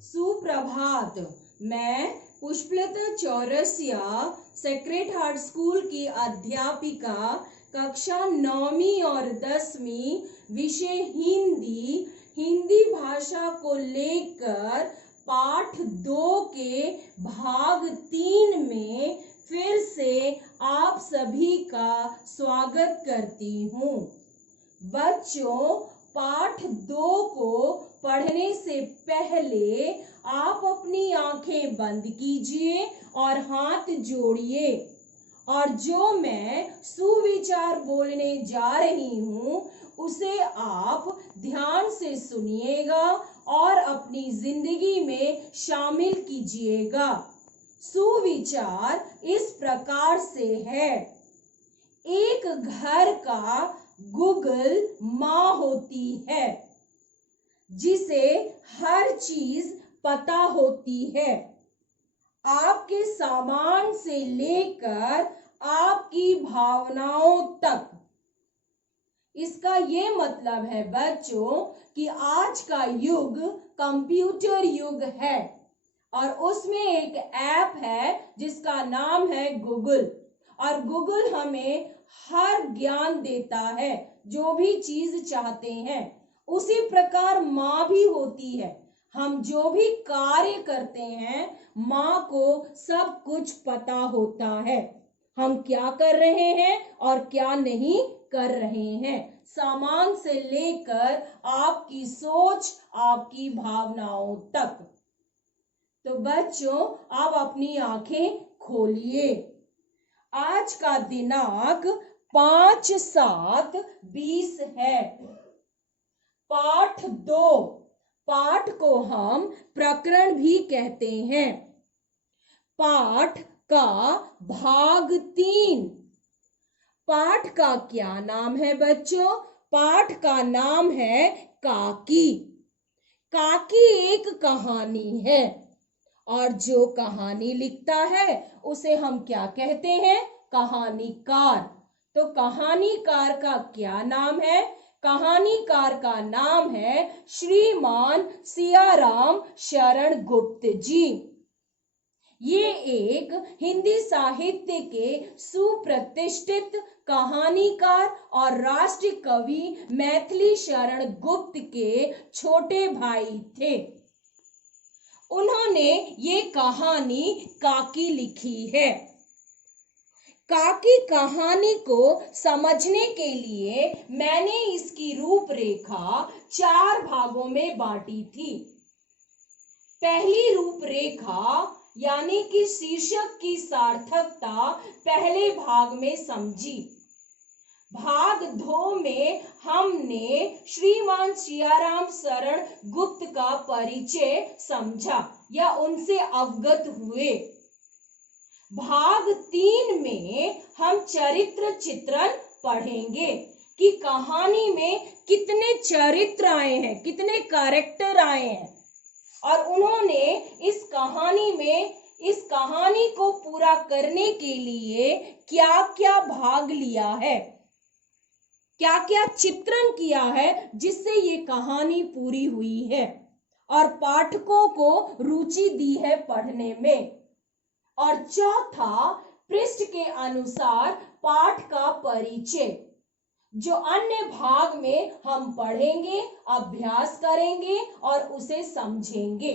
सुप्रभात। मैं Pushpalata Chaurasia sacred heart school की अध्यापिका कक्षा 9वीं और 10वीं विषय हिंदी भाषा को लेकर पाठ 2 के भाग 3 में फिर से आप सभी का स्वागत करती हूँ। बच्चों, पाठ 2 को पढ़ने से पहले आप अपनी आंखें बंद कीजिए और हाथ जोड़िए, और जो मैं सुविचार बोलने जा रही हूँ उसे आप ध्यान से सुनिएगा और अपनी जिंदगी में शामिल कीजिएगा। सुविचार इस प्रकार से है। एक घर का गुगल माँ होती है जिसे हर चीज पता होती है, आपके सामान से लेकर आपकी भावनाओं तक। इसका ये मतलब है बच्चों कि आज का युग कंप्यूटर युग है और उसमें एक ऐप है जिसका नाम है गूगल, और गूगल हमें हर ज्ञान देता है, जो भी चीज चाहते हैं। उसी प्रकार माँ भी होती है। हम जो भी कार्य करते हैं माँ को सब कुछ पता होता है, हम क्या कर रहे हैं और क्या नहीं कर रहे हैं, सामान से लेकर आपकी सोच, आपकी भावनाओं तक। तो बच्चों, आप अपनी आंखें खोलिए। आज का दिनांक 5/7/20 है। पाठ 2, पाठ को हम प्रकरण भी कहते हैं। पाठ का भाग 3। पाठ का क्या नाम है बच्चों? पाठ का नाम है काकी। काकी एक कहानी है, और जो कहानी लिखता है उसे हम क्या कहते हैं? कहानीकार। तो कहानीकार का क्या नाम है? कहानीकार का नाम है श्रीमान सियाराम शरण गुप्त जी। ये एक हिंदी साहित्य के सुप्रतिष्ठित कहानीकार और राष्ट्रीय कवि मैथिली शरण गुप्त के छोटे भाई थे। उन्होंने ये कहानी काकी लिखी है। काकी कहानी को समझने के लिए मैंने इसकी रूपरेखा 4 भागों में बांटी थी। पहली रूपरेखा यानी कि शीर्षक की सार्थकता पहले भाग में समझी। भाग 2 में हमने श्रीमान सियाराम शरण गुप्त का परिचय समझा या उनसे अवगत हुए। भाग 3 में हम चरित्र चित्रण पढ़ेंगे कि कहानी में कितने चरित्र आए हैं, कितने कैरेक्टर आए हैं, और उन्होंने इस कहानी को पूरा करने के लिए क्या क्या भाग लिया है, क्या क्या चित्रण किया है, जिससे ये कहानी पूरी हुई है और पाठकों को रुचि दी है पढ़ने में। और चौथा, पृष्ठ के अनुसार पाठ का परिचय, जो अन्य भाग में हम पढ़ेंगे, अभ्यास करेंगे और उसे समझेंगे।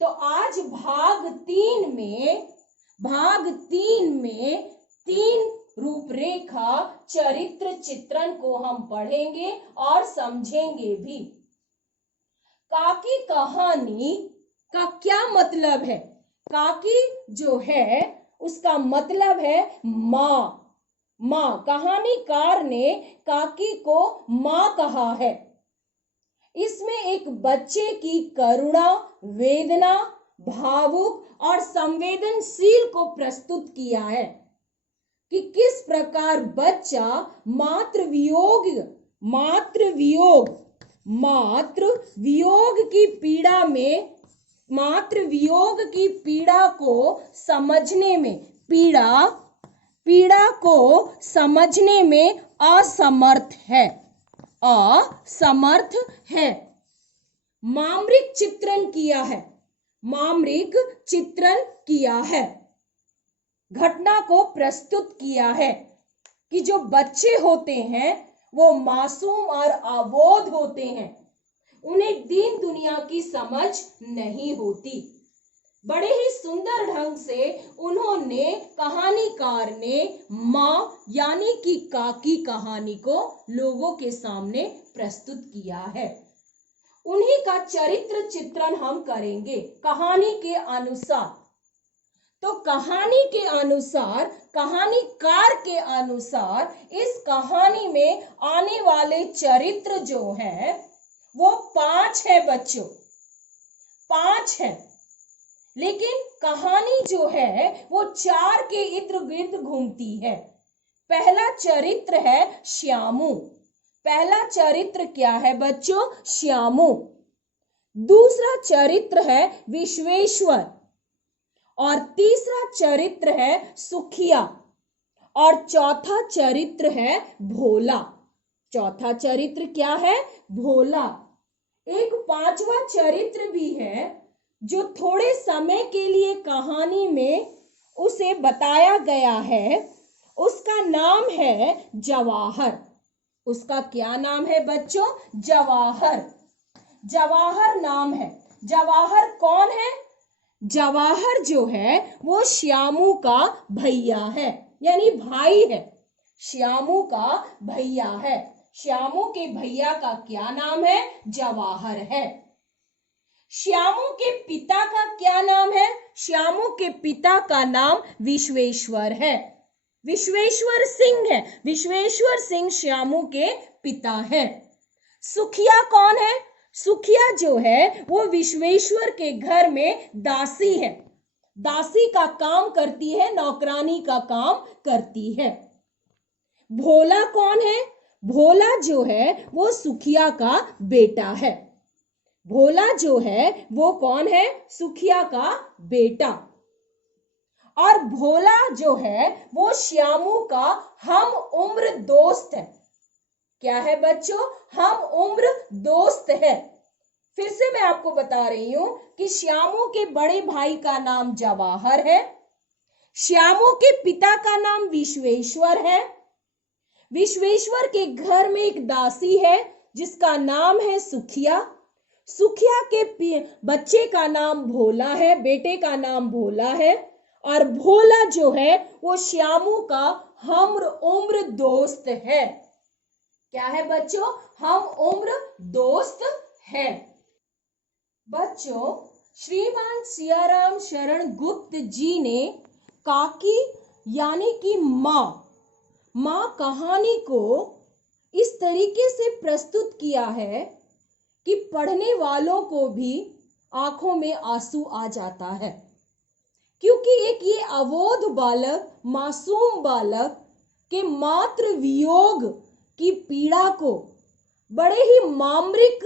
तो आज भाग 3 में 3 रूपरेखा चरित्र चित्रण को हम पढ़ेंगे और समझेंगे भी। काकी कहानी का क्या मतलब है? काकी जो है उसका मतलब है माँ। कहानीकार ने काकी को माँ कहा है। इसमें एक बच्चे की करुणा, वेदना, भावुक और संवेदनशील को प्रस्तुत किया है कि किस प्रकार बच्चा मातृ वियोग की पीड़ा को समझने में पीड़ा को समझने में असमर्थ है। मामरिक चित्रण किया है, मामरिक चित्रण किया है, घटना को प्रस्तुत किया है कि जो बच्चे होते हैं वो मासूम और अबोध होते हैं, उन्हें दीन दुनिया की समझ नहीं होती। बड़े ही सुंदर ढंग से उन्होंने, कहानीकार ने माँ यानी कि काकी कहानी को लोगों के सामने प्रस्तुत किया है। उन्हीं का चरित्र चित्रण हम करेंगे कहानी के अनुसार। तो कहानी के अनुसार, कहानीकार के अनुसार इस कहानी में आने वाले चरित्र जो हैं वो 5 है बच्चों, 5 है। लेकिन कहानी जो है वो 4 के इर्द गिर्द घूमती है। पहला चरित्र है श्यामू। पहला चरित्र क्या है बच्चों? श्यामू। दूसरा चरित्र है विश्वेश्वर और तीसरा चरित्र है सुखिया और चौथा चरित्र है भोला। चौथा चरित्र क्या है? भोला। एक 5वां चरित्र भी है जो थोड़े समय के लिए कहानी में उसे बताया गया है, उसका नाम है जवाहर। उसका क्या नाम है बच्चों? जवाहर। जवाहर नाम है। जवाहर कौन है? जवाहर जो है वो श्यामू का भैया है, यानी भाई है। श्यामू का भैया है। श्यामू के भैया का क्या नाम है? जवाहर है। श्यामू के पिता का क्या नाम है? श्यामू के पिता का नाम विश्वेश्वर है। विश्वेश्वर सिंह है। विश्वेश्वर सिंह श्यामू के पिता है। सुखिया कौन है? सुखिया जो है वो विश्वेश्वर के घर में दासी है। दासी का काम करती है, नौकरानी का काम करती है। भोला कौन है? भोला जो है वो सुखिया का बेटा है। भोला जो है वो कौन है? सुखिया का बेटा। और भोला जो है वो श्यामू का हम उम्र दोस्त है। क्या है बच्चों? हम उम्र दोस्त है। फिर से मैं आपको बता रही हूं कि श्यामू के बड़े भाई का नाम जवाहर है। श्यामू के पिता का नाम विश्वेश्वर है। विश्वेश्वर के घर में एक दासी है जिसका नाम है सुखिया। सुखिया के बच्चे का नाम भोला है, बेटे का नाम भोला है। और भोला जो है वो श्यामू का हम उम्र दोस्त है। क्या है बच्चों? हम उम्र दोस्त है। बच्चों, श्रीमान सियाराम शरण गुप्त जी ने काकी यानी कि माँ कहानी को इस तरीके से प्रस्तुत किया है कि पढ़ने वालों को भी आंखों में आंसू आ जाता है, क्योंकि एक ये अबोध बालक, मासूम बालक के मातृ वियोग की पीड़ा को बड़े ही मामरिक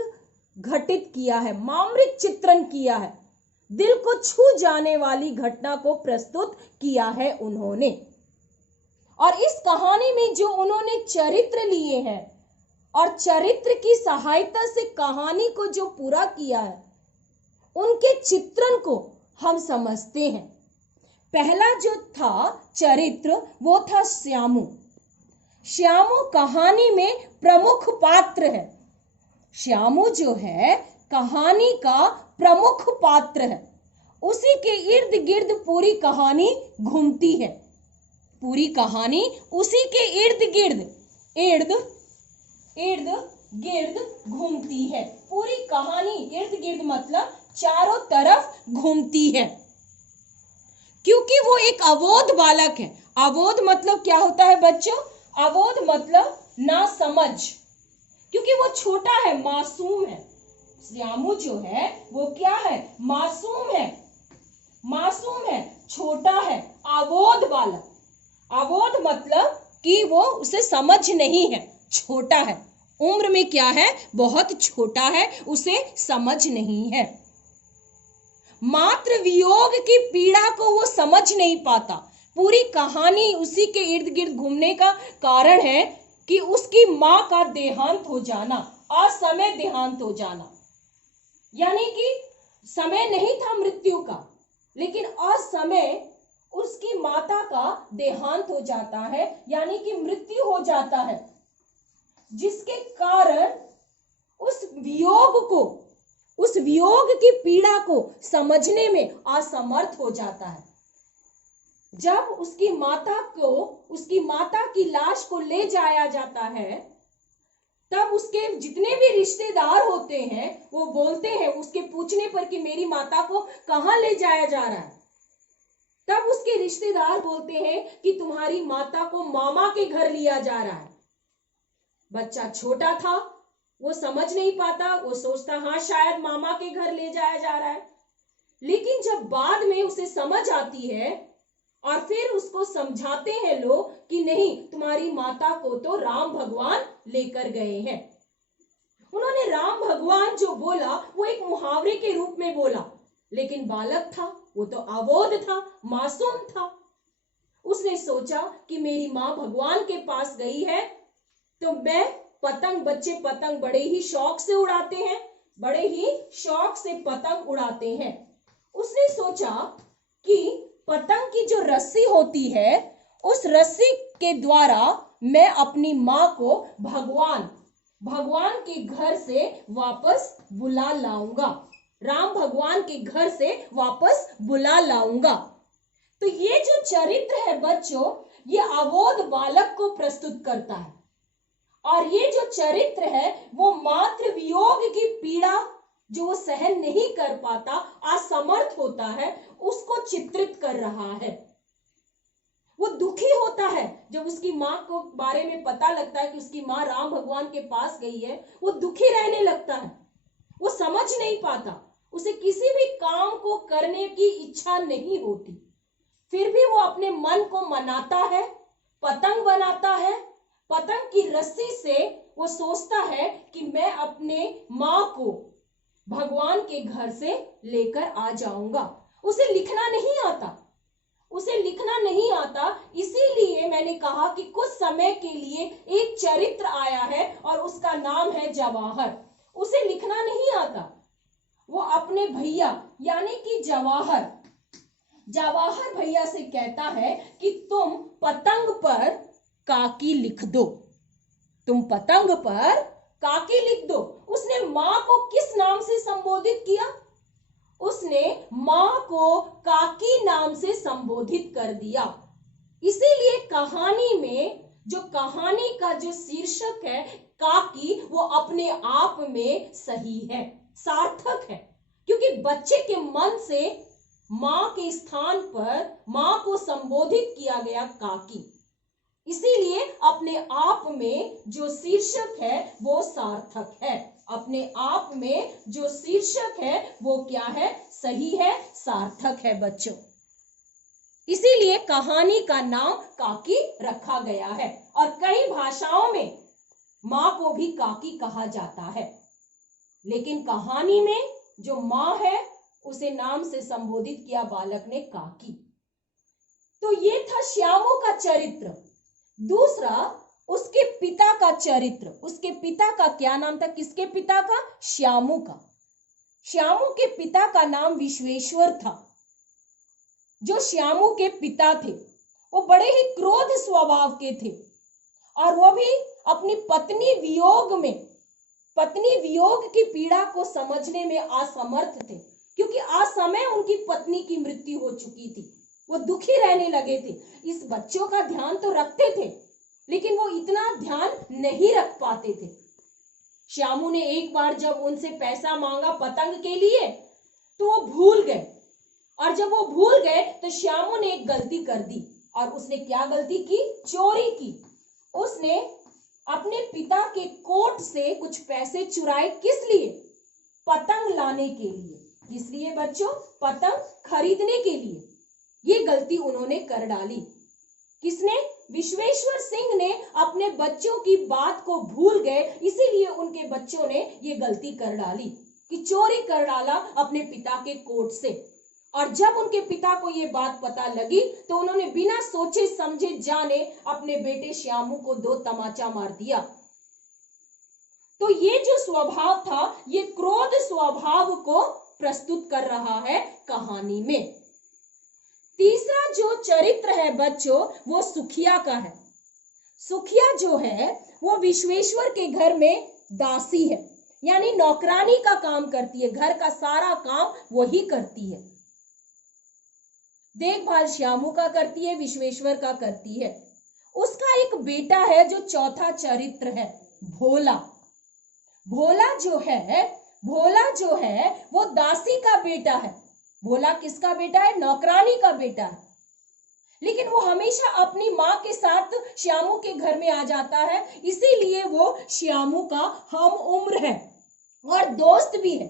घटित किया है, मामरिक चित्रण किया है। दिल को छू जाने वाली घटना को प्रस्तुत किया है उन्होंने। और इस कहानी में जो उन्होंने चरित्र लिए हैं और चरित्र की सहायता से कहानी को जो पूरा किया है, उनके चित्रण को हम समझते हैं। पहला जो था चरित्र वो था श्यामू। श्यामू कहानी में प्रमुख पात्र है। श्यामू जो है कहानी का प्रमुख पात्र है। उसी के इर्द गिर्द पूरी कहानी घूमती है। पूरी कहानी उसी के इर्द गिर्द घूमती है। पूरी कहानी इर्द गिर्द मतलब चारों तरफ घूमती है, क्योंकि वो एक अबोध बालक है। अबोध मतलब क्या होता है बच्चों? अबोध मतलब ना समझ, क्योंकि वो छोटा है, मासूम है। श्यामू जो है वो क्या है? मासूम है। मासूम है, छोटा है, अबोध बालक। अबोध मतलब कि वो उसे समझ नहीं है, छोटा है, उम्र में क्या है? बहुत छोटा है, उसे समझ नहीं है। मातृ वियोग की पीड़ा को वो समझ नहीं पाता। पूरी कहानी उसी के इर्द गिर्द घूमने का कारण है कि उसकी माँ का देहांत हो जाना, असमय देहांत हो जाना। यानी कि समय नहीं था मृत्यु का, लेकिन असमय उसकी माता का देहांत हो जाता है, यानी कि मृत्यु हो जाता है, जिसके कारण उस वियोग की पीड़ा को समझने में असमर्थ हो जाता है। जब उसकी माता की लाश को ले जाया जाता है, तब उसके जितने भी रिश्तेदार होते हैं वो बोलते हैं उसके पूछने पर कि मेरी माता को कहां ले जाया जा रहा है, तब उसके रिश्तेदार बोलते हैं कि तुम्हारी माता को मामा के घर लिया जा रहा है। बच्चा छोटा था, वो समझ नहीं पाता, वो सोचता हाँ शायद मामा के घर ले जाया जा रहा है। लेकिन जब बाद में उसे समझ आती है और फिर उसको समझाते हैं लोग कि नहीं, तुम्हारी माता को तो राम भगवान लेकर गए हैं। उन्होंने राम भगवान जो बोला वो एक मुहावरे के रूप में बोला, लेकिन बालक था, वो तो अबोध था, मासूम था। उसने सोचा कि मेरी मां भगवान के पास गई है तो मैं बच्चे पतंग बड़े ही शौक से उड़ाते हैं, बड़े ही शौक से पतंग उड़ाते हैं। उसने सोचा कि पतंग की जो रस्सी होती है, उस रस्सी के द्वारा मैं अपनी मां को भगवान के घर से वापस बुला लाऊंगा, राम भगवान के घर से वापस बुला लाऊंगा। तो ये जो चरित्र है बच्चों, ये अबोध बालक को प्रस्तुत करता है, और ये जो चरित्र है वो मातृ वियोग की पीड़ा जो वो सहन नहीं कर पाता, असमर्थ होता है, उसको चित्रित कर रहा है। वो दुखी होता है जब उसकी मां को बारे में पता लगता है कि उसकी मां राम भगवान के पास गई है, वो दुखी रहने लगता है, वो समझ नहीं पाता, उसे किसी भी काम को करने की इच्छा नहीं होती, फिर भी वो अपने मन को मनाता है, पतंग बनाता है। पतंग की रस्सी से वो सोचता है कि मैं अपने मां को भगवान के घर से लेकर आ जाऊंगा। उसे लिखना नहीं आता, इसीलिए मैंने कहा कि कुछ समय के लिए एक चरित्र आया है और उसका नाम है जवाहर। उसे लिखना नहीं आता, वो अपने भैया यानी कि जवाहर भैया से कहता है कि तुम पतंग पर काकी लिख दो, तुम पतंग पर काकी लिख दो। उसने मां को किस नाम से संबोधित किया? उसने मां को काकी नाम से संबोधित कर दिया। इसीलिए कहानी में जो कहानी का जो शीर्षक है काकी, वो अपने आप में सही है, सार्थक है, क्योंकि बच्चे के मन से मां के स्थान पर मां को संबोधित किया गया काकी, इसीलिए अपने आप में जो शीर्षक है वो सार्थक है, अपने आप में जो शीर्षक है वो क्या है? सही है, सार्थक है बच्चों। इसीलिए कहानी का नाम काकी रखा गया है, और कई भाषाओं में मां को भी काकी कहा जाता है, लेकिन कहानी में जो मां है उसे नाम से संबोधित किया बालक ने, काकी। तो ये था श्यामू का चरित्र। दूसरा, उसके पिता का चरित्र। उसके पिता का क्या नाम था? किसके पिता का? श्यामू का। श्यामू के पिता का नाम विश्वेश्वर था। जो श्यामू के पिता थे वो बड़े ही क्रोध स्वभाव के थे, और वो भी अपनी पत्नी वियोग की पीड़ा को समझने में असमर्थ थे, क्योंकि असमय उनकी पत्नी की मृत्यु हो चुकी थी। वो दुखी रहने लगे थे। इस बच्चों का ध्यान तो रखते थे, लेकिन वो इतना ध्यान नहीं रख पाते थे। श्यामू ने एक बार जब उनसे पैसा मांगा पतंग के लिए, तो वो भूल गए, और जब वो भूल गए तो श्यामू ने एक गलती कर दी। और उसने क्या गलती की? चोरी की। उसने अपने पिता के कोट से कुछ पैसे चुराए। किस लिए? पतंग लाने के लिए। किस लिए बच्चों? पतंग खरीदने के लिए। ये गलती उन्होंने कर डाली। किसने? विश्वेश्वर सिंह ने अपने बच्चों की बात को भूल गए, इसीलिए उनके बच्चों ने ये गलती कर डाली कि चोरी कर डाला अपने पिता के कोट से। और जब उनके पिता को ये बात पता लगी तो उन्होंने बिना सोचे समझे जाने अपने बेटे श्यामू को 2 तमाचा मार दिया। तो ये जो स्वभाव था ये क्रोध स्वभाव को प्रस्तुत कर रहा है कहानी में। तीसरा जो चरित्र है बच्चों वो सुखिया का है। सुखिया जो है वो विश्वेश्वर के घर में दासी है, यानी नौकरानी का काम करती है, घर का सारा काम वही करती है। देखभाल श्यामू का करती है, विश्वेश्वर का करती है। उसका एक बेटा है जो चौथा चरित्र है, भोला। भोला जो है वो दासी का बेटा है। भोला किसका बेटा है? नौकरानी का बेटा है। लेकिन वो हमेशा अपनी माँ के साथ श्यामू के घर में आ जाता है, इसीलिए वो श्यामू का हम उम्र है और दोस्त भी है।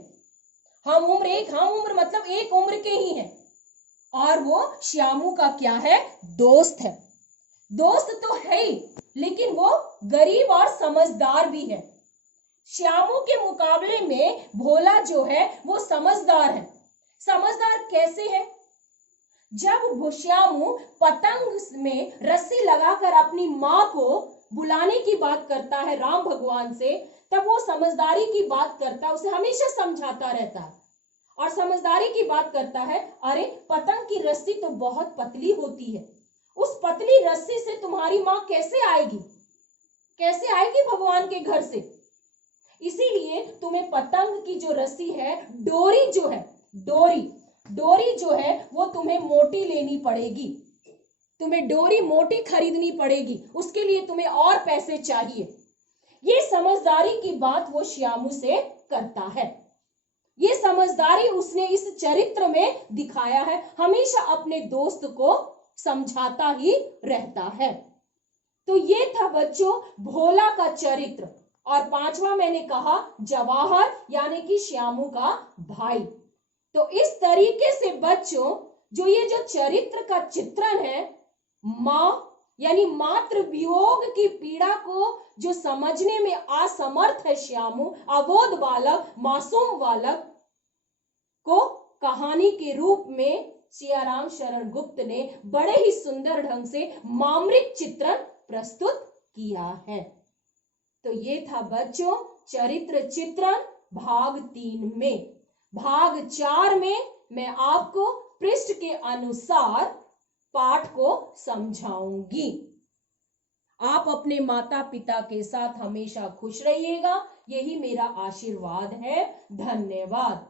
हम उम्र मतलब एक उम्र के ही है, और वो श्यामू का क्या है? दोस्त है। दोस्त तो है ही, लेकिन वो गरीब और समझदार भी है। श्यामू के मुकाबले में भोला जो है वो समझदार है। समझदार कैसे है? जब श्यामू पतंग में रस्सी लगाकर अपनी माँ को बुलाने की बात करता है राम भगवान से, तब वो समझदारी की बात करता है, उसे हमेशा समझाता रहता है और समझदारी की बात करता है, अरे पतंग की रस्सी तो बहुत पतली होती है, उस पतली रस्सी से तुम्हारी माँ कैसे आएगी भगवान के घर से? इसीलिए तुम्हें पतंग की जो रस्सी है, डोरी जो है वो तुम्हें मोटी लेनी पड़ेगी, तुम्हें डोरी मोटी खरीदनी पड़ेगी, उसके लिए तुम्हें और पैसे चाहिए। ये समझदारी की बात वो श्यामू से करता है। ये समझदारी उसने इस चरित्र में दिखाया है, हमेशा अपने दोस्त को समझाता ही रहता है। तो ये था बच्चों भोला का चरित्र। और पांचवा मैंने कहा जवाहर, यानी कि श्यामू का भाई। तो इस तरीके से बच्चों जो चरित्र का चित्रण है, मां यानी मातृ वियोग की पीड़ा को जो समझने में असमर्थ है श्यामू, अबोध बालक, मासूम बालक को कहानी के रूप में सियाराम शरण गुप्त ने बड़े ही सुंदर ढंग से मामरिक चित्रण प्रस्तुत किया है। तो ये था बच्चों चरित्र चित्रण भाग 3 में। भाग 4 में मैं आपको पृष्ठ के अनुसार पाठ को समझाऊंगी। आप अपने माता पिता के साथ हमेशा खुश रहिएगा, यही मेरा आशीर्वाद है। धन्यवाद।